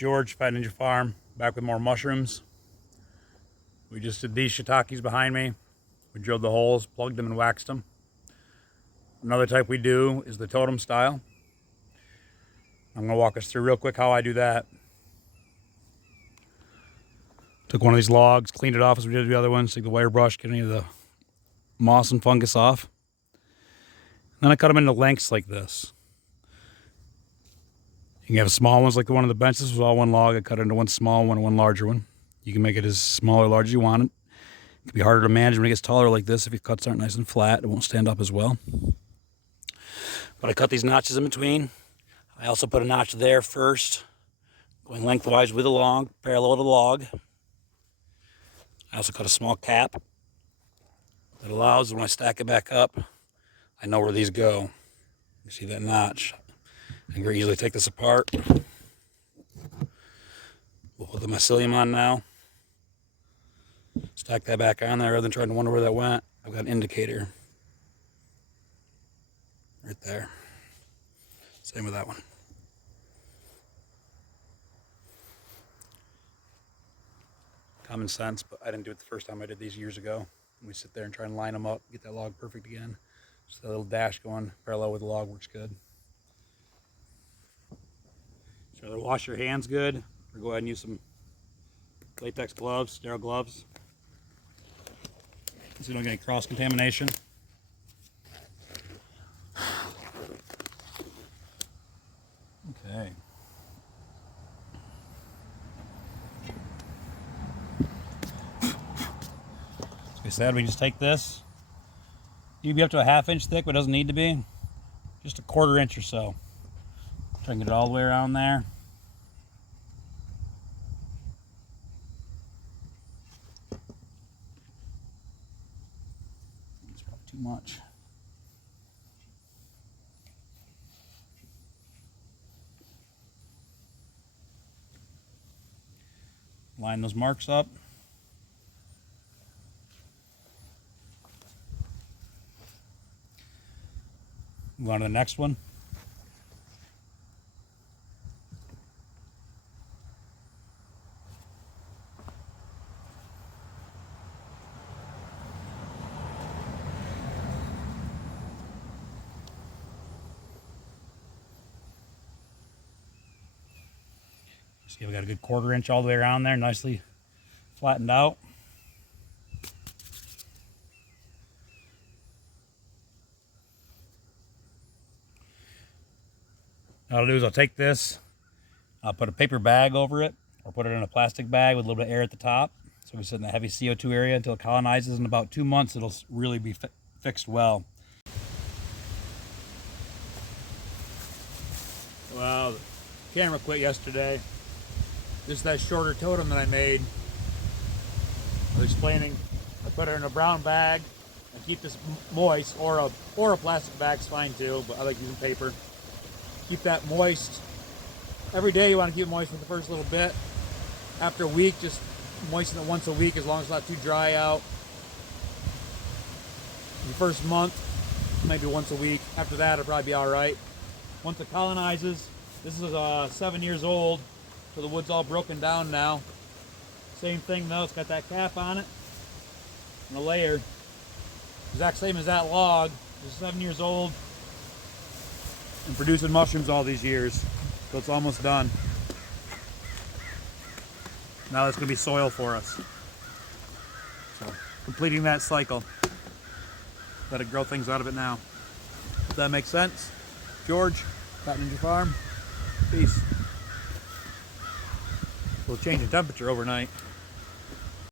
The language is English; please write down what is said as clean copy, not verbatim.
George, Fat Ninja Farm, back with more mushrooms. We just did these shiitakes behind me. We drilled the holes, plugged them, and waxed them. Another type we do is the totem style. I'm going to walk us through real quick how I do that. Took one of these logs, cleaned it off as we did the other ones, took the wire brush, get any of the moss and fungus off. Then I cut them into lengths like this. You can have small ones like the one on the bench. This was all one log. I cut it into one small one and one larger one. You can make it as small or large as you want it. It can be harder to manage when it gets taller like this. If your cuts aren't nice and flat, it won't stand up as well. But I cut these notches in between. I also put a notch there first, going lengthwise with the log, parallel to the log. I also cut a small cap that allows, when I stack it back up, I know where these go. You see that notch? I can very easily take this apart. We'll put the mycelium on now. Stack that back on there rather than trying to wonder where that went. I've got an indicator right there. Same with that one. Common sense, but I didn't do it the first time I did these years ago. We sit there and try and line them up, get that log perfect again. Just that little dash going parallel with the log works good. So either wash your hands good, or go ahead and use some latex gloves, sterile gloves, so you don't get any cross-contamination. Okay. Like I said, we just take this. You can be up to a 1/2 inch thick, but it doesn't need to be. Just a 1/4 inch or so. Try and get it all the way around there. It's probably too much. Line those marks up. Move on to the next one. See, we got a good 1/4 inch all the way around there, nicely flattened out. What I'll do is I'll take this, I'll put a paper bag over it, or put it in a plastic bag with a little bit of air at the top. So we sit in the heavy CO2 area until it colonizes. In about 2 months, it'll really be fixed well. Well, the camera quit yesterday. This is that shorter totem that I made. I was explaining, I put it in a brown bag and keep this moist, or a plastic bag's fine too, but I like using paper. Keep that moist. Every day you want to keep it moist for the first little bit. After a week, just moisten it once a week as long as it's not too dry out. The first month, maybe once a week. After that, it'll probably be all right. Once it colonizes, this is 7 years old, so the wood's all broken down now. Same thing though, it's got that cap on it and a layer. Exact same as that log. It's 7 years old and producing mushrooms all these years, so it's almost done. Now it's going to be soil for us. So completing that cycle. Let it grow things out of it now. If that makes sense. George, Fat Ninja Farm. Peace. We'll change the temperature overnight.